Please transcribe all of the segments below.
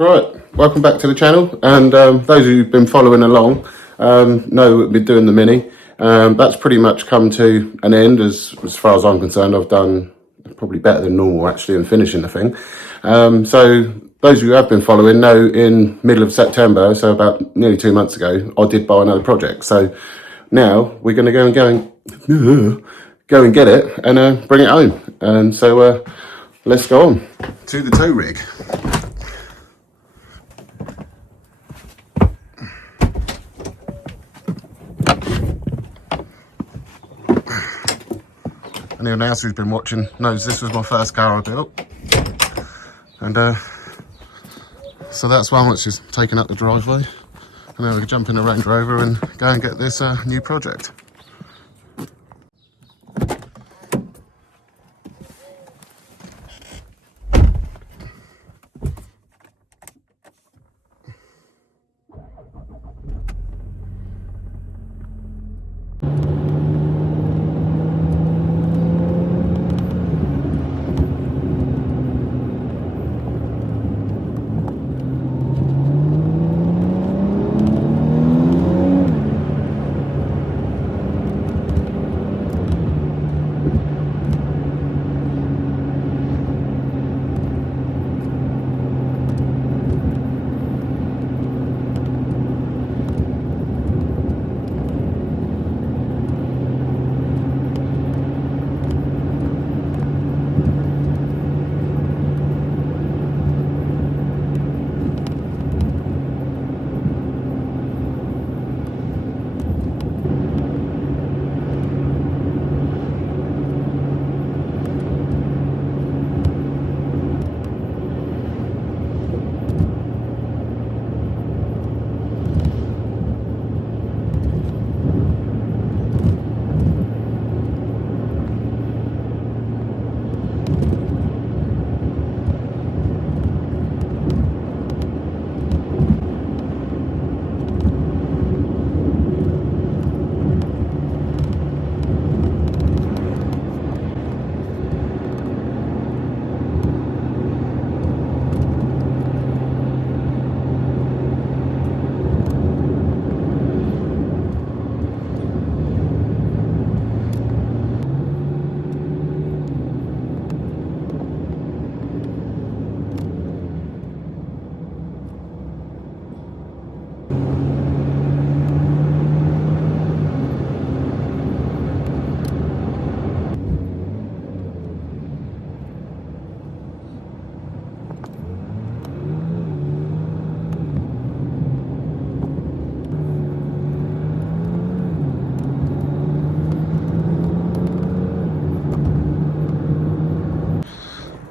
Right, welcome back to the channel, and those who've been following along know we've been doing the Mini. That's pretty much come to an end as far as I'm concerned. I've done probably better than normal actually in finishing the thing. So those who have been following know in middle of September, so about nearly 2 months ago, I did buy another project. So now we're going to go and get it and bring it home. And so let's go on to the tow rig. Anyone else who's been watching knows this was my first car I built, and so that's one which is taking up the driveway, and then we can jump in the Range Rover and go and get this new project.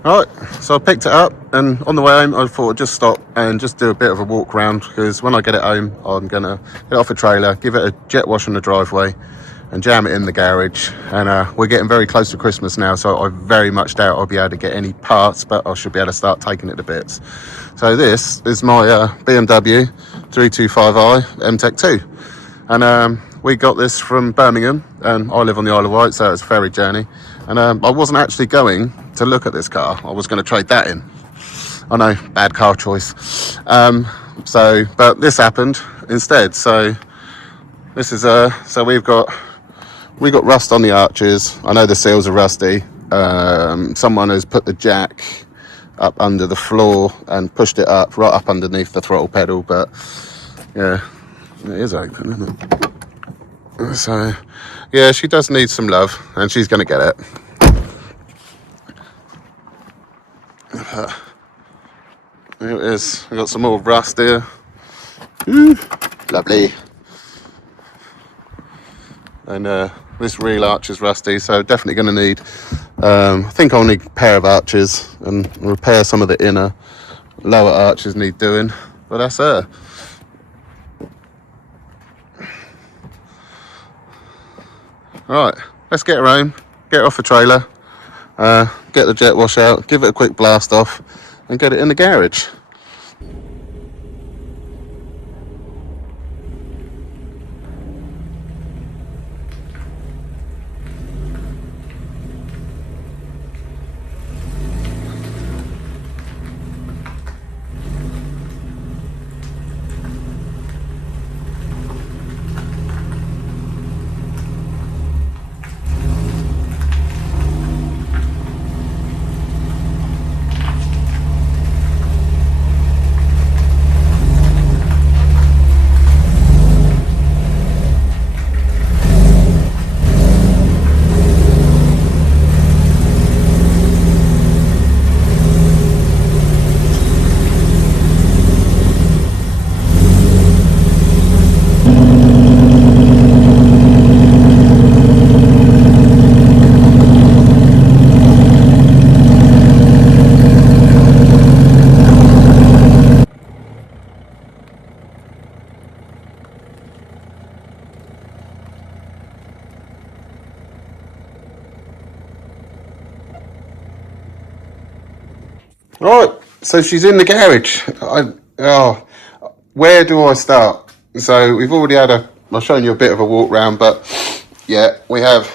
Right, so I picked it up, and on the way home I thought I'd just stop and just do a bit of a walk around, because when I get it home I'm going to get off a trailer, give it a jet wash on the driveway and jam it in the garage. And we're getting very close to Christmas now, so I very much doubt I'll be able to get any parts, but I should be able to start taking it to bits. So this is my BMW 325i MTEC 2, and we got this from Birmingham, and I live on the Isle of Wight, so it's a ferry journey. And I wasn't actually going to look at this car. I was going to trade that in. I know, bad car choice. But this happened instead. So this is so we got rust on the arches. I know the seals are rusty. Someone has put the jack up under the floor and pushed it up right up underneath the throttle pedal. But yeah, it is open, isn't it? So yeah, she does need some love, and she's going to get it. Here it is. We've got some more rust here. Ooh, lovely. And this rear arch is rusty, so definitely going to need, I think I'll need a pair of arches and repair some of the inner lower arches need doing. But that's her. Right, let's get her home, get her off the trailer, get the jet wash out, give it a quick blast off and get it in the garage. Right, so she's in the garage. Where do I start? So we've already had I've shown you a bit of a walk round, but yeah, we have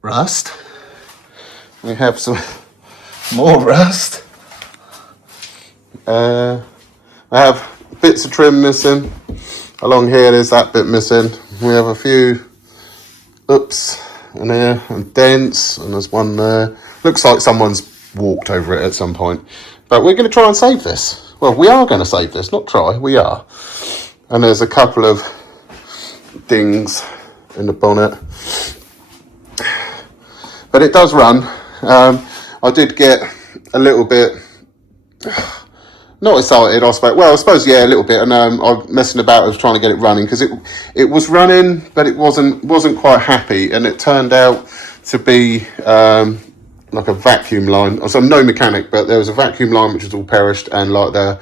rust. We have some more rust. I have bits of trim missing. Along here, there's that bit missing. We have a few oops in here and dents, and there's one there. Looks like someone's walked over it at some point. But we're going to try and save this. Well, we are going to save this, not try, we are. And there's a couple of dings in the bonnet. But it does run. I did get a little bit, not excited, I suppose. Well, I suppose, yeah, a little bit. And I'm messing about with trying to get it running, because it was running, but it wasn't quite happy. And it turned out to be like a vacuum line. So I'm no mechanic, but there was a vacuum line which was all perished, and like the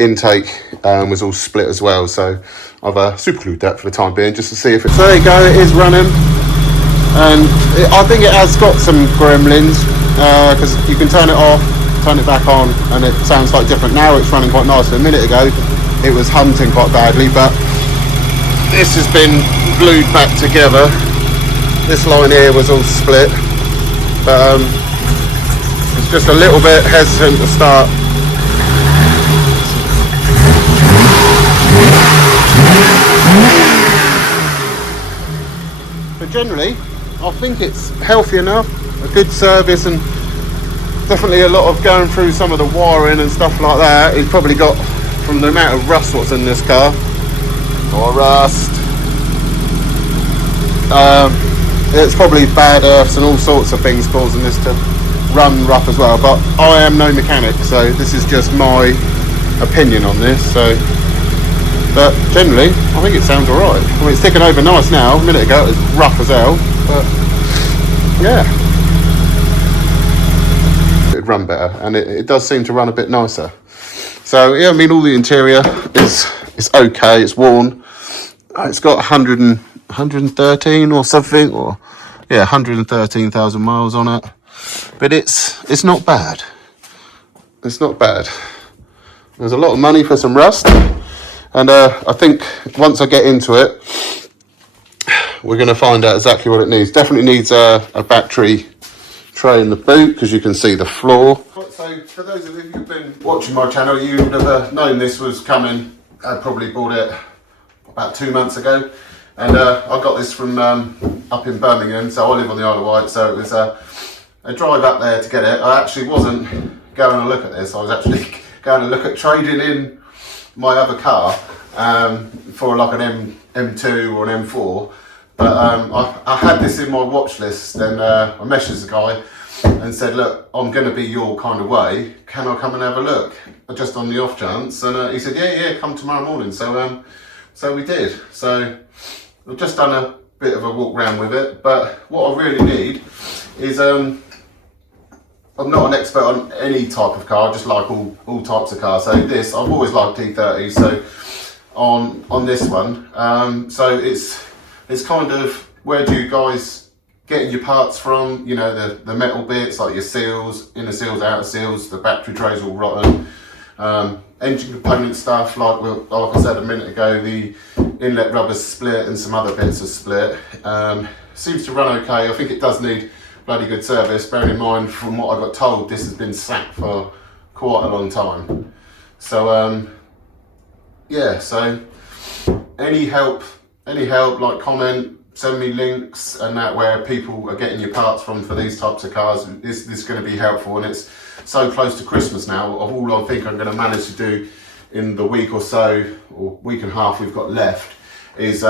intake was all split as well. So I've super glued that for the time being, just to see if it's. So there you go, it is running, and I think it has got some gremlins, because you can turn it off, turn it back on, and it sounds like different. Now it's running quite nicely. A minute ago it was hunting quite badly, but this has been glued back together. This line here was all split, but it's just a little bit hesitant to start. But generally, I think it's healthy enough, a good service, and definitely a lot of going through some of the wiring and stuff like that. He's probably got, from the amount of rust what's in this car, or rust, it's probably bad earths and all sorts of things causing this to run rough as well. But I am no mechanic, so this is just my opinion on this. So, but generally, I think it sounds alright. I mean, it's ticking over nice now. A minute ago it was rough as hell, but yeah, it'd run better, and it does seem to run a bit nicer. So yeah, I mean, all the interior is okay. It's worn. It's got 113 or something, or yeah, 113,000 miles on it. But it's not bad. It's not bad. There's a lot of money for some rust, and I think once I get into it, we're going to find out exactly what it needs. Definitely needs a battery tray in the boot, because you can see the floor. So for those of you who've been watching my channel, you would have known this was coming. I probably bought it about 2 months ago, and I got this from up in Birmingham. So I live on the Isle of Wight, so it was a drive up there to get it. I actually wasn't going to look at this. I was actually going to look at trading in my other car for like an M2 or an M4. But I had this in my watch list, and I messaged the guy and said, look, I'm going to be your kind of way. Can I come and have a look? Just on the off chance. And he said, yeah, come tomorrow morning. So we did. So I've just done a bit of a walk around with it. But what I really need is, I'm not an expert on any type of car, just like all types of cars. So this, I've always liked e30s. So on this one, so it's kind of, where do you guys getting your parts from? You know, the metal bits, like your seals, inner seals, outer seals, the battery trays all rotten, engine component stuff, like I said a minute ago, the inlet rubber's split and some other bits are split. Seems to run okay. I think it does need bloody good service, bearing in mind, from what I got told, this has been sat for quite a long time. So yeah, so any help, like comment, send me links and that, where people are getting your parts from for these types of cars. This is going to be helpful, and it's so close to Christmas now. All I think I'm going to manage to do in the week or so, or week and a half we've got left, is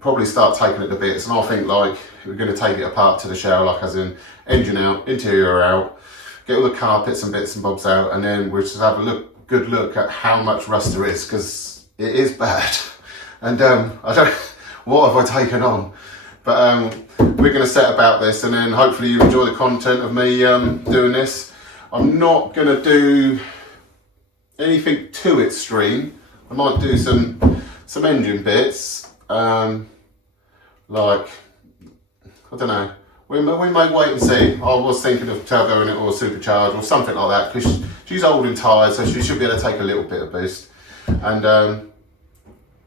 probably start taking it to bits. And I think, like, we're going to take it apart to the show, like as in engine out, interior out, get all the carpets and bits and bobs out, and then we'll just have a good look at how much rust there is, because it is bad. And I don't, what have I taken on? But we're going to set about this, and then hopefully you enjoy the content of me doing this. I'm not going to do anything too extreme. I might do some engine bits, like, I don't know, we may wait and see. I was thinking of turbo in it or supercharged or something like that, because she's old and tired, so she should be able to take a little bit of boost. And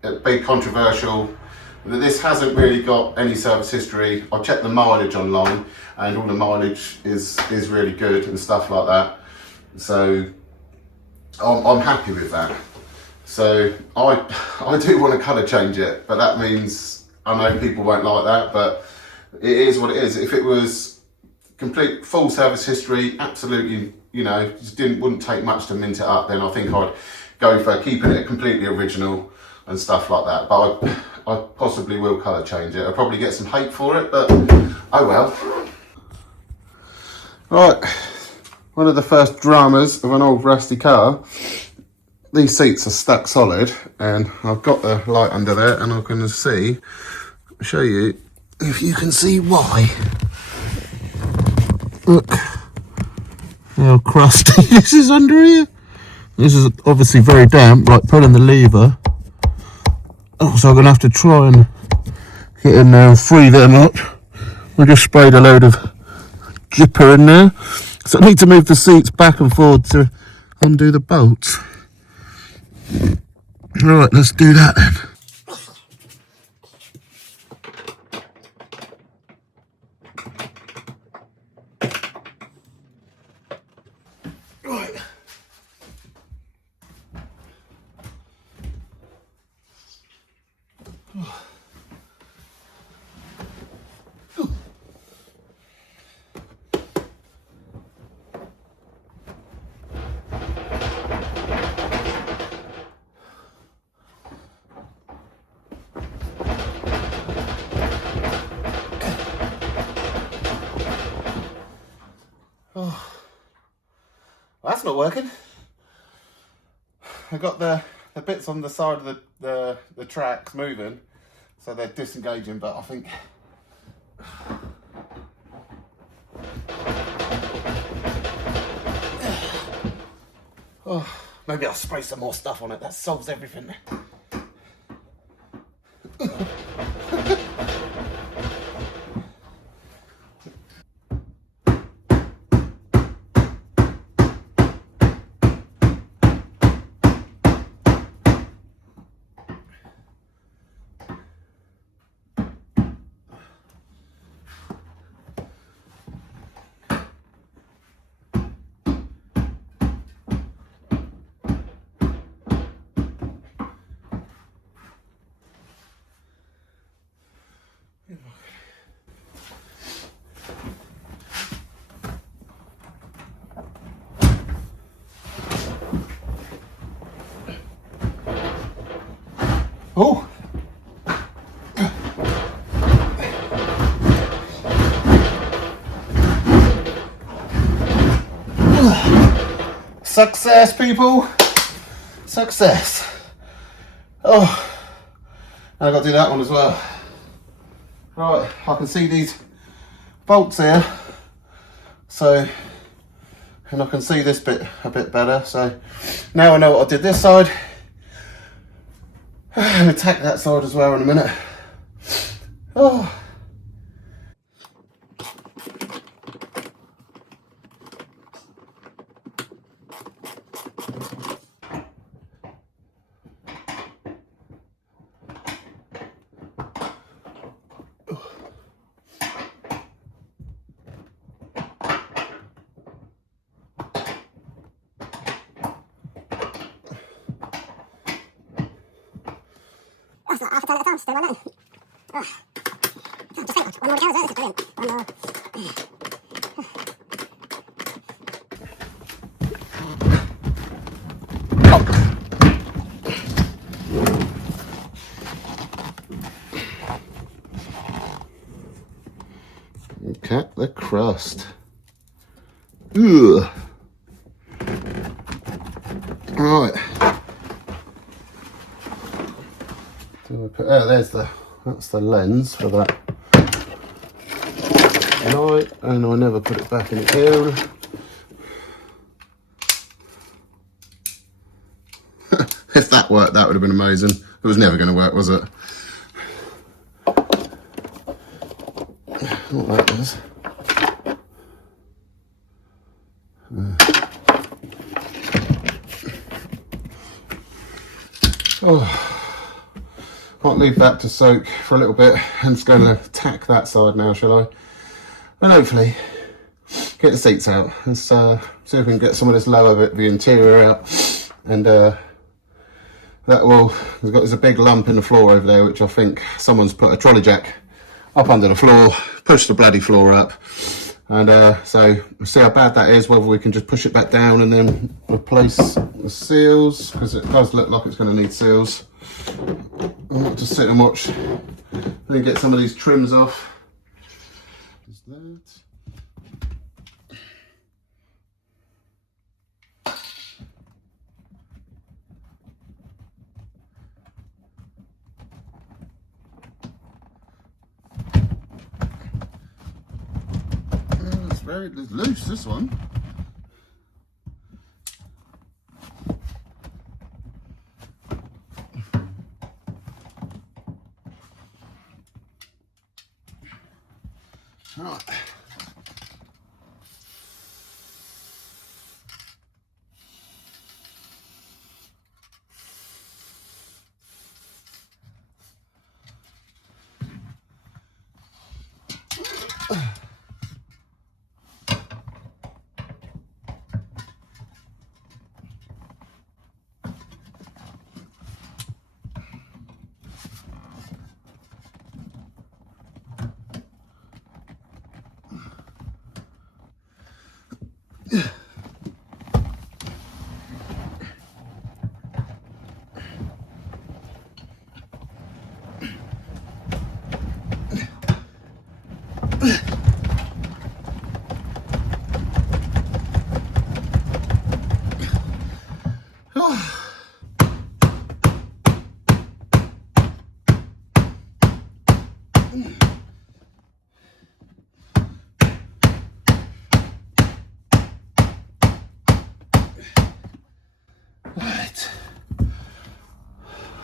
it'd be controversial. This hasn't really got any service history. I checked the mileage online, and all the mileage is really good and stuff like that. So I'm happy with that. So I do want to colour change it, but that means I know people won't like that, but it is what it is. If it was complete full service history, absolutely, you know, just wouldn't take much to mint it up, then I think I'd go for keeping it completely original and stuff like that. But I possibly will colour change it. I'll probably get some hate for it, but oh well. Right, one of the first dramas of an old rusty car. These seats are stuck solid, and I've got the light under there, and I can show you if you can see why. Look how crusty this is under here. This is obviously very damp, like pulling the lever. Oh, so I'm gonna have to try and get in there and free them up. I just sprayed a load of Jipper in there, so I need to move the seats back and forward to undo the bolts. Right, let's do that then. Right. Oh, that's not working. I got the bits on the side of the tracks moving, so they're disengaging, but I think oh, maybe I'll spray some more stuff on it. That solves everything. Oh! Success, people! Success! Oh, and I've got to do that one as well. Right, I can see these bolts here, so, and I can see this bit a bit better, so now I know what I did this side. I'll attack that side as well in a minute. Oh. That's not half a ton at a time, still on that. Oh. Just take one more to go, this is brilliant. One more. Cut the crust. Ugh. Right. There's that's the lens for that light, and I never put it back in here. If that worked, that would have been amazing. It was never going to work, was it? What that is. Oh, can't leave that to soak for a little bit. I'm just going to tack that side now, shall I? And hopefully get the seats out. Let's see if we can get some of this lower bit of the interior out. And that will, there's a big lump in the floor over there, which I think someone's put a trolley jack up under the floor, pushed the bloody floor up. And so we'll see how bad that is, whether we can just push it back down and then replace the seals, because it does look like it's going to need seals. I'll just sit and watch and then get some of these trims off. Is that? It's very loose, this one. Right. Right,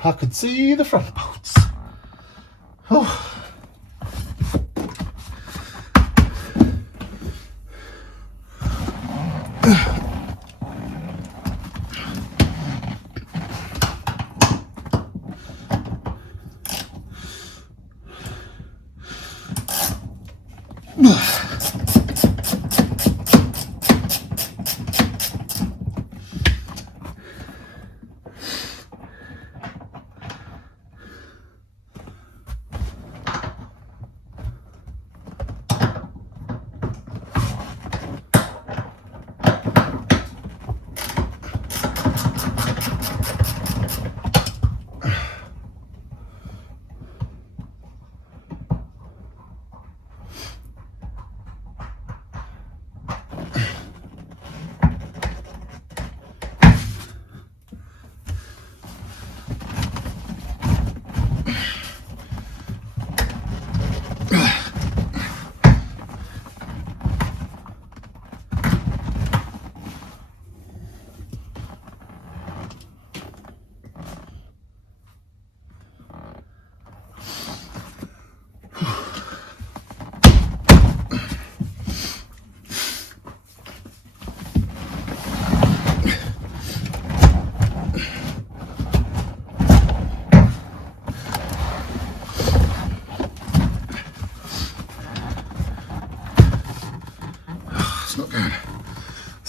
I could see the front bolts. Oh.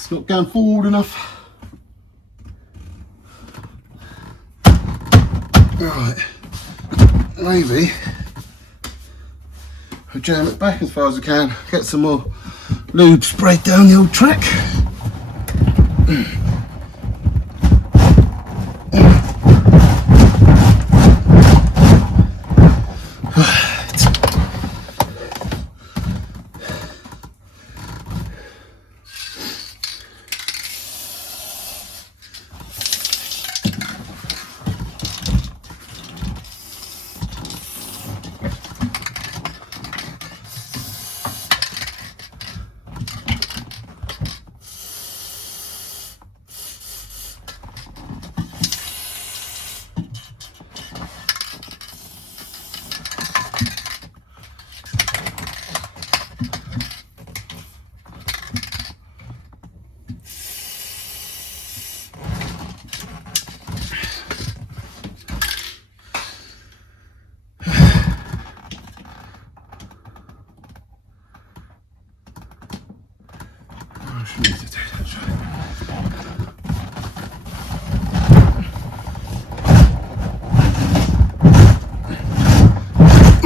It's not going forward enough. Right, maybe I'll jam it back as far as I can, get some more lube sprayed down the old track.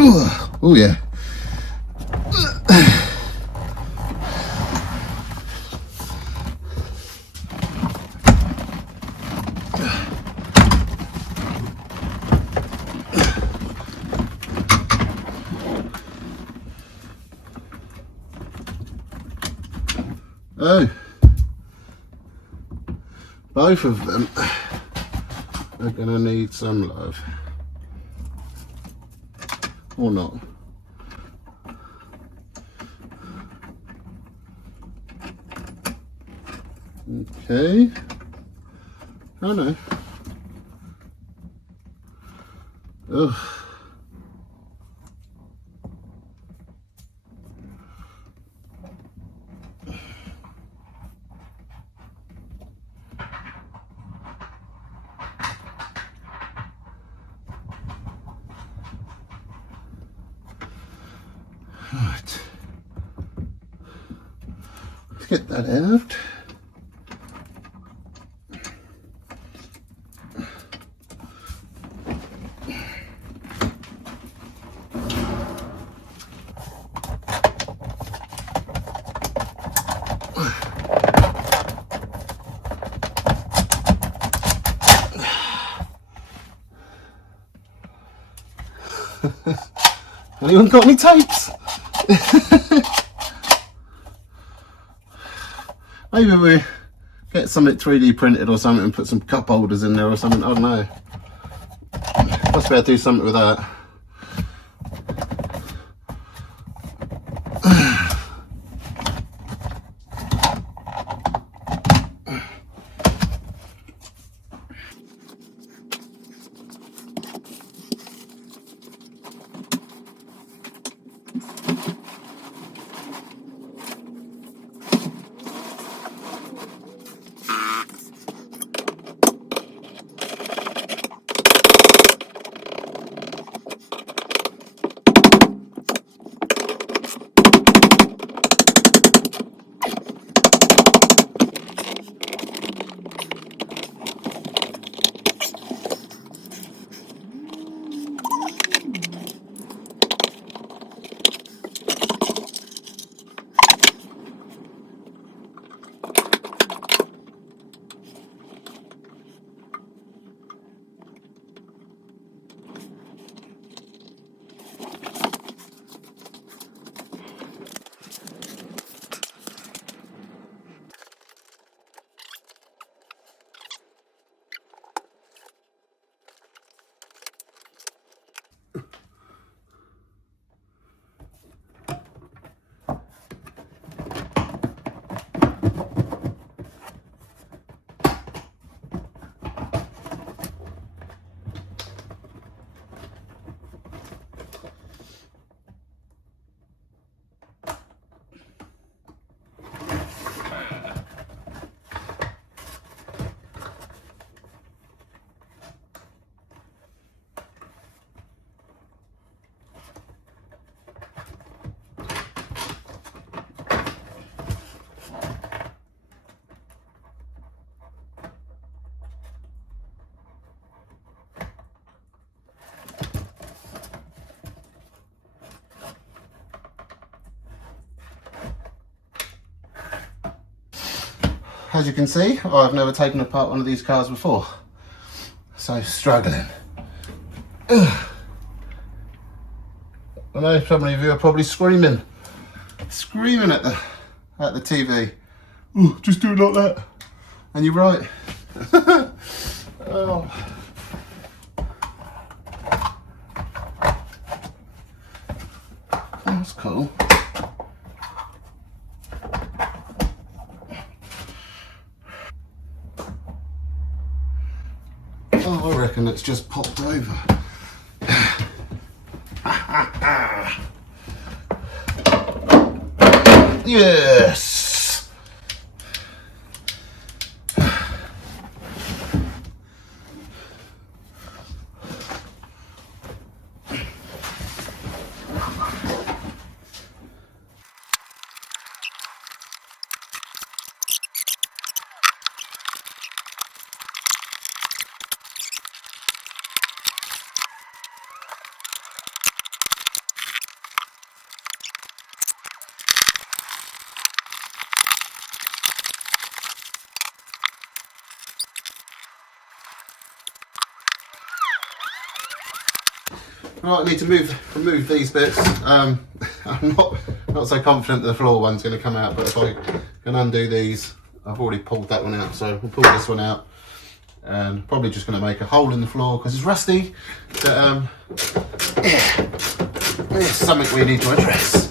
Oh yeah. Oh, both of them are gonna need some love, or not. Okay. Oh no. Ugh. Right. Let's get that out. Anyone got any tapes? Maybe we get something 3D printed or something and put some cup holders in there or something. I don't know. Must be able to do something with that. As you can see, I've never taken apart one of these cars before, so struggling. Ugh. I know some of you are probably screaming at the TV. Ooh, just do it like that. And you're right. Oh. That's cool. Oh, I reckon it's just popped over. Yes! Right, I need to remove these bits. I'm not so confident the floor one's going to come out, but if I can undo these, I've already pulled that one out, so we'll pull this one out, and probably just going to make a hole in the floor because it's rusty. But yeah, it's something we need to address.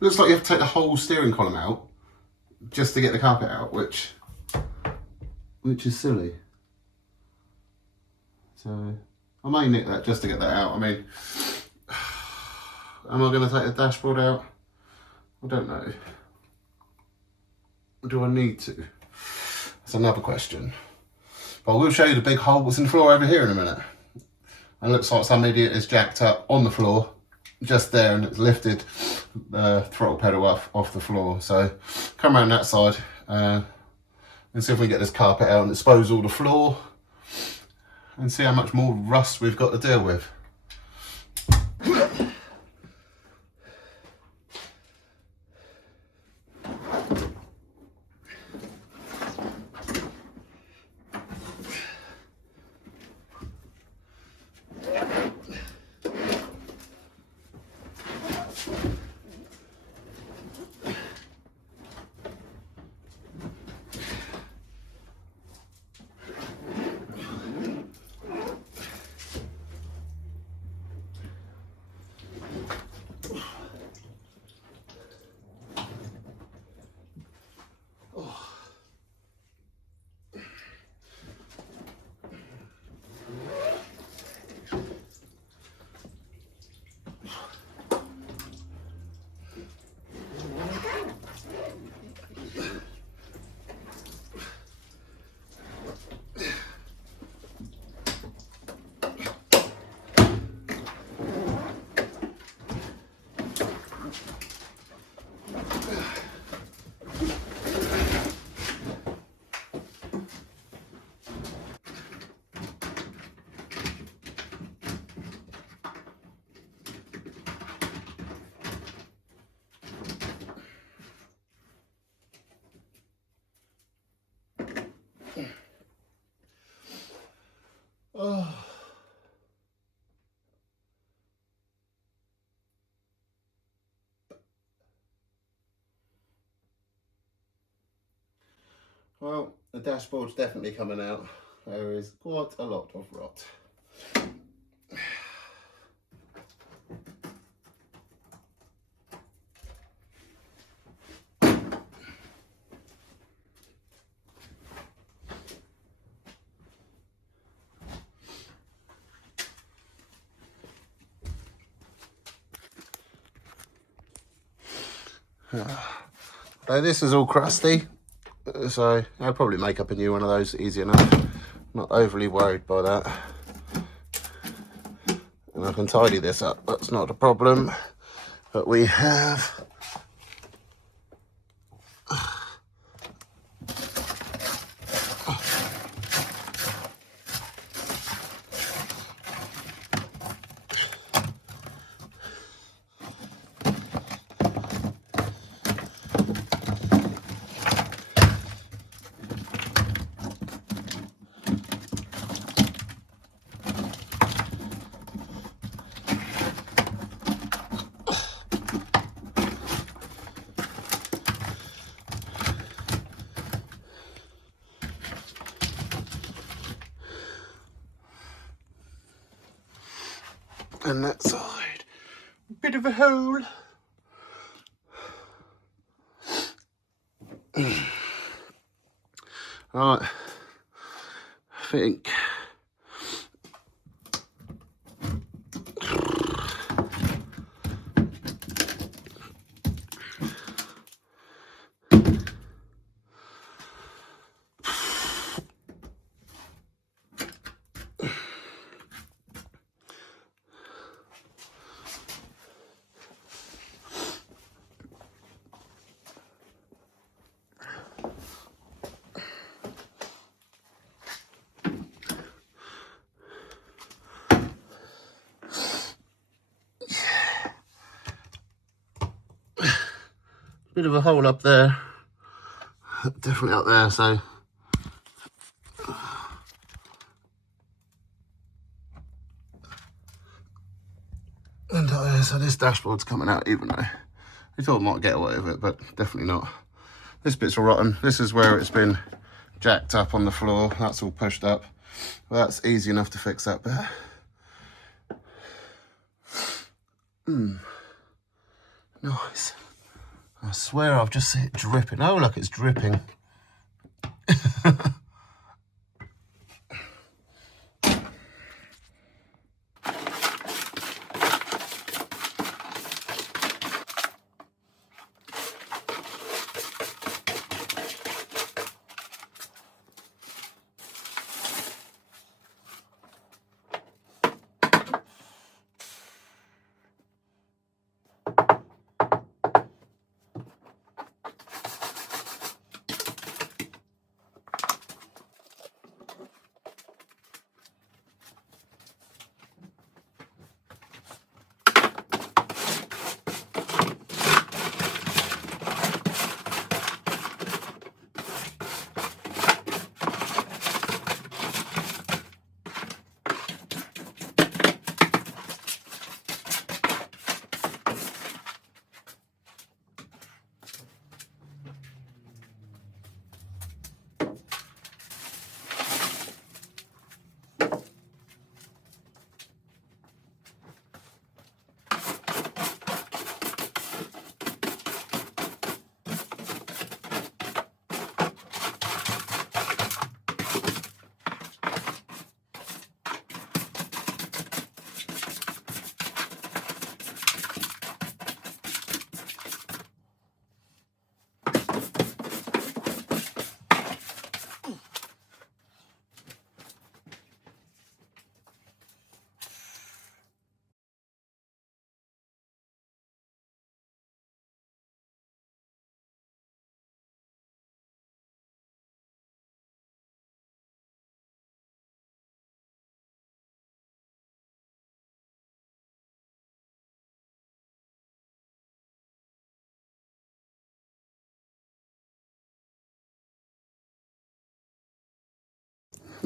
Looks like you have to take the whole steering column out just to get the carpet out, which is silly. So I may nick that just to get that out. I mean, am I going to take the dashboard out? I don't know. Do I need to? That's another question. But I will show you the big hole that's in the floor over here in a minute. And it looks like some idiot is jacked up on the floor just there, and it's lifted the throttle pedal off the floor. So come around that side and see if we can get this carpet out and expose all the floor and see how much more rust we've got to deal with. Oh. Well, the dashboard's definitely coming out. There is quite a lot of rot. So this is all crusty, so I'll probably make up a new one of those easy enough. Not overly worried by that. And I can tidy this up, that's not a problem. But we have and that side, bit of a hole. Right, think. Bit of a hole up there, definitely up there, so and so this dashboard's coming out, even though we thought I might get away with it, but definitely not. This bit's all rotten. This is where it's been jacked up on the floor. That's all pushed up. Well, that's easy enough to fix that bit. Nice. I swear I've just seen it dripping. Oh, look, it's dripping.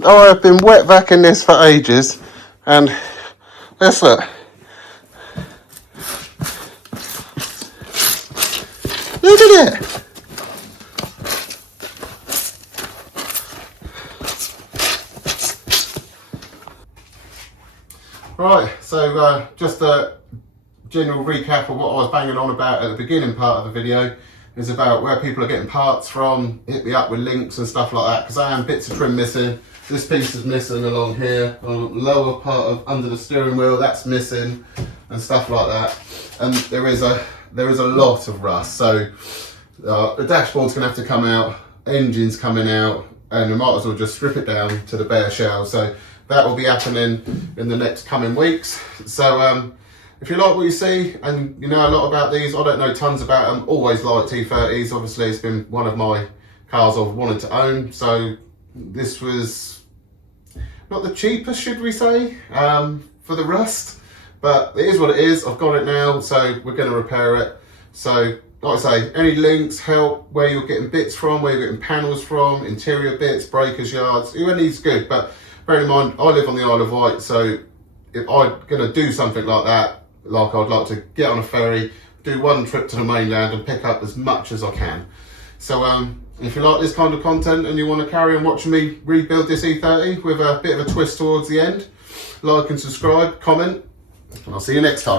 Oh, I've been wet vacuuming this for ages, and let's look. Look at it. Right, so just a general recap of what I was banging on about at the beginning part of the video is about where people are getting parts from. Hit me up with links and stuff like that, because I am bits of trim missing. This piece is missing along here, lower part of under the steering wheel, that's missing, and stuff like that. And there is a lot of rust. So the dashboard's gonna have to come out, engine's coming out, and we might as well just strip it down to the bare shell. So that will be happening in the next coming weeks. So if you like what you see and you know a lot about these, I don't know tons about them, always liked e30s. Obviously it's been one of my cars I've wanted to own, so this was not the cheapest, should we say, for the rust, but it is what it is. I've got it now, so we're going to repair it. So like I say, any links, help, where you're getting bits from, where you're getting panels from, interior bits, breakers, yards, anything's good. But bear in mind, I live on the Isle of Wight, so if I'm going to do something like that, like I'd like to get on a ferry, do one trip to the mainland and pick up as much as I can. So if you like this kind of content and you want to carry on watching me rebuild this E30 with a bit of a twist towards the end, like and subscribe, comment, and I'll see you next time.